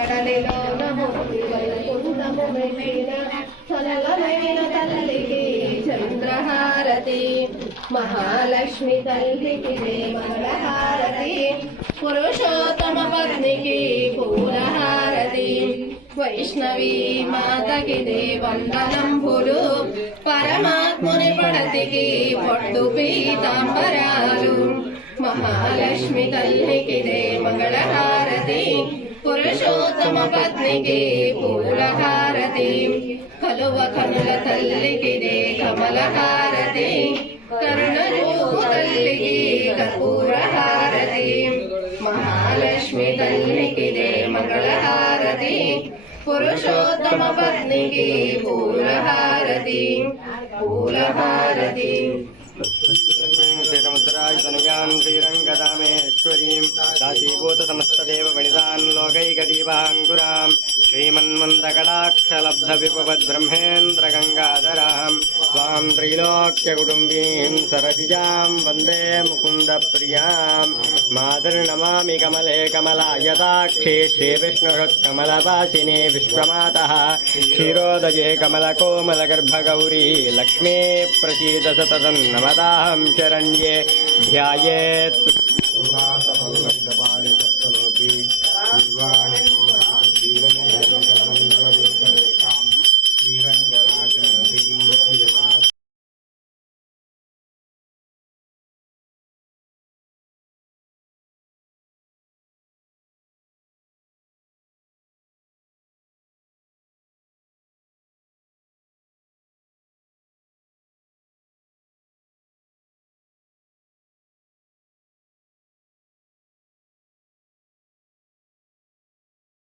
కడలిలోన ముక్తి వైకుంఠము మెట్టిన చలలమైన తల్లికి చంద్రహారతి మహాలక్ష్మి తల్లికి మంగళహారతి పురుషోత్తమ పత్నికి పూలహారతి వైష్ణవీ మాతకి వందనంబులు పరమాత్ముని పడతికి పొట్టు పీతాంబరాలు మహాలక్ష్మి తల్లికి మంగళహారతి పురుషోత్తమ పత్నికి పూలహారతి కలువ కనుల తల్లికి కమలహారతి కరుణజూపు తల్లికి కర్పూరహారతి మహాలక్ష్మి తల్లికి మంగళహారతి పురుషోత్తమ పత్నికి పూలహారతి పూలహారతి శ్రీతముద్రాయుతనయాం శ్రీరంగదామేశ్వరీం దాసీభూత సమస్తదేవ వనితాన్ లోకైకదీపాంకురాం శ్రీమన్మందకటాక్షలబ్ధ విపవద్బ్రహ్మేంద్ర గంగాధరాం స్వాం త్రైలోక్యకుటుంబీం సరసిజాం వందే ముకుంద ప్రియాం మాతర్నమామి కమలే కమలాయతాక్షే శ్రీవిష్ణుకమలవాసినే విశ్వమాతః క్షీరోదయే కమలకోమలగర్భగౌరీ లక్ష్మీ ప్రసీద సతతం నమదాహం శరణ్యే ధ్యాయేత్ ఉల్లాస